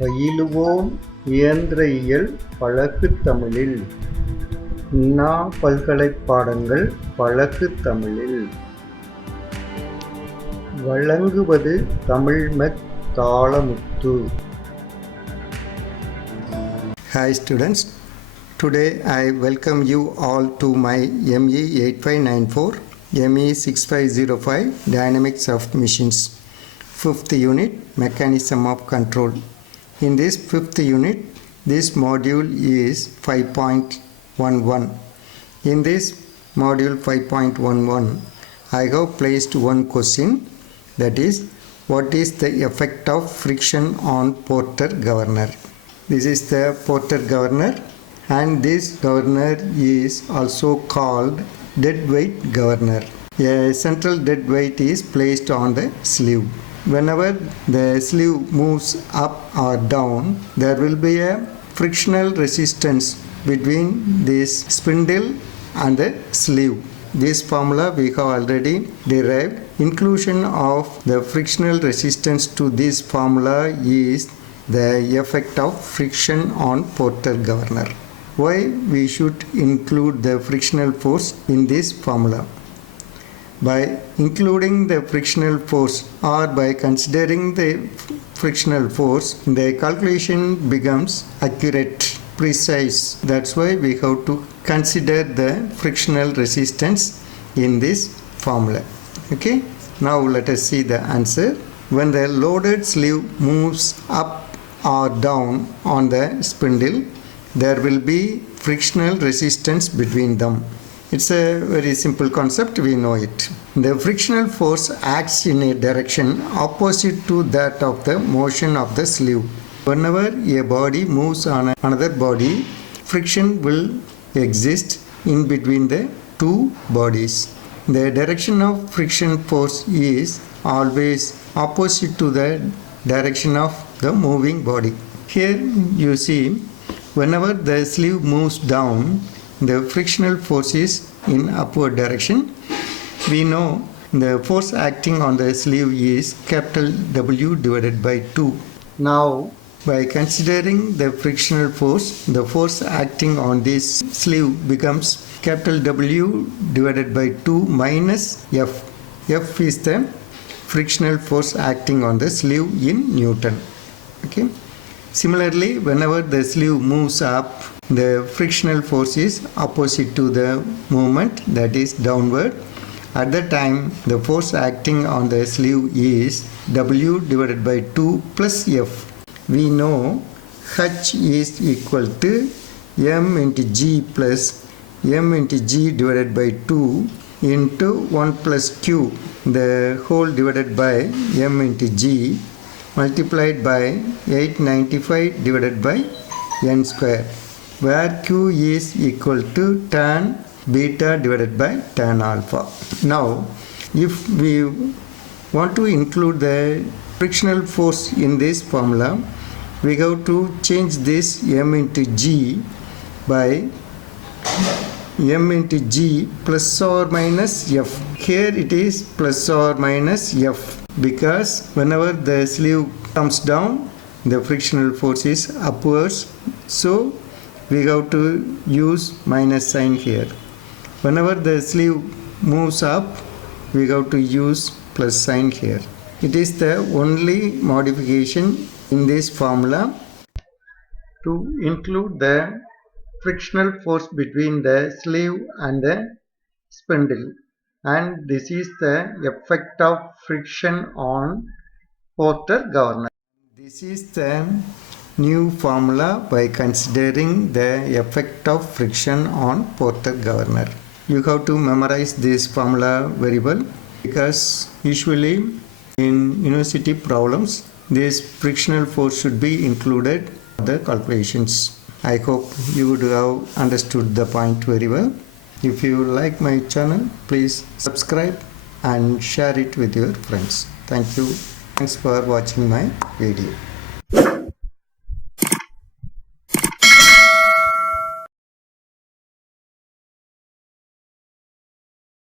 பயிலுவோம் இயந்திர இயல் பழகுத் தமிழில். அண்ணா பல்கலைப் பாடங்கள் பழகுத் தமிழில். வழங்குவது தமிழ்மெக் Thalamuthu. Hi students, today I welcome you all to my ME 8594 ME 6505 Dynamics of Machines 5th unit Mechanism of Control. In this 5th unit, this module is 5.11. In this module 5.11, I have placed one question, that is, what is the effect of friction on Porter governor? This is the Porter governor, and this governor is also called dead weight governor. A central dead weight is placed on the sleeve. Whenever the sleeve moves up or down, there will be a frictional resistance between this spindle and the sleeve. This formula we have already derived. Inclusion of the frictional resistance to this formula is the effect of friction on Porter governor. Why we should include the frictional force in this formula? By including the frictional force or by considering the frictional force, the calculation becomes accurate, precise. That's why we have to consider the frictional resistance in this formula. Okay, now let us see the answer. When the loaded sleeve moves up or down on the spindle, there will be frictional resistance between them. It's a very simple concept, we know it. The frictional force acts in a direction opposite to that of the motion of the sleeve. Whenever a body moves on another body, friction will exist in between the two bodies. The direction of friction force is always opposite to the direction of the moving body. Here you see, whenever the sleeve moves down, the frictional force is in upward direction. We know the force acting on the sleeve is capital W divided by 2. Now, by considering the frictional force, the force acting on this sleeve becomes capital W divided by 2 minus F. F is the frictional force acting on the sleeve in Newton. Okay. Similarly, whenever the sleeve moves up, the frictional force is opposite to the movement, that is downward. At that time, the force acting on the sleeve is W divided by 2 plus F. We know H is equal to M into G plus M into G divided by 2 into 1 plus Q, the whole divided by M into G multiplied by 895 divided by n square, where Q is equal to tan beta divided by tan alpha. Now, if we want to include the frictional force in this formula, we have to change this M into G by M into G plus or minus F. Here it is plus or minus F, because whenever the sleeve comes down, the frictional force is upwards, so we have to use minus sign here. Whenever the sleeve moves up, we have to use plus sign here. It is the only modification in this formula to include the frictional force between the sleeve and the spindle, and this is the effect of friction on Porter governor. This is the new formula by considering the effect of friction on Porter governor. You have to memorize this formula very well, because usually in university problems this frictional force should be included in the calculations. I hope you would have understood the point very well. If you like my channel, please subscribe and share it with your friends. Thank you. Thanks for watching my video.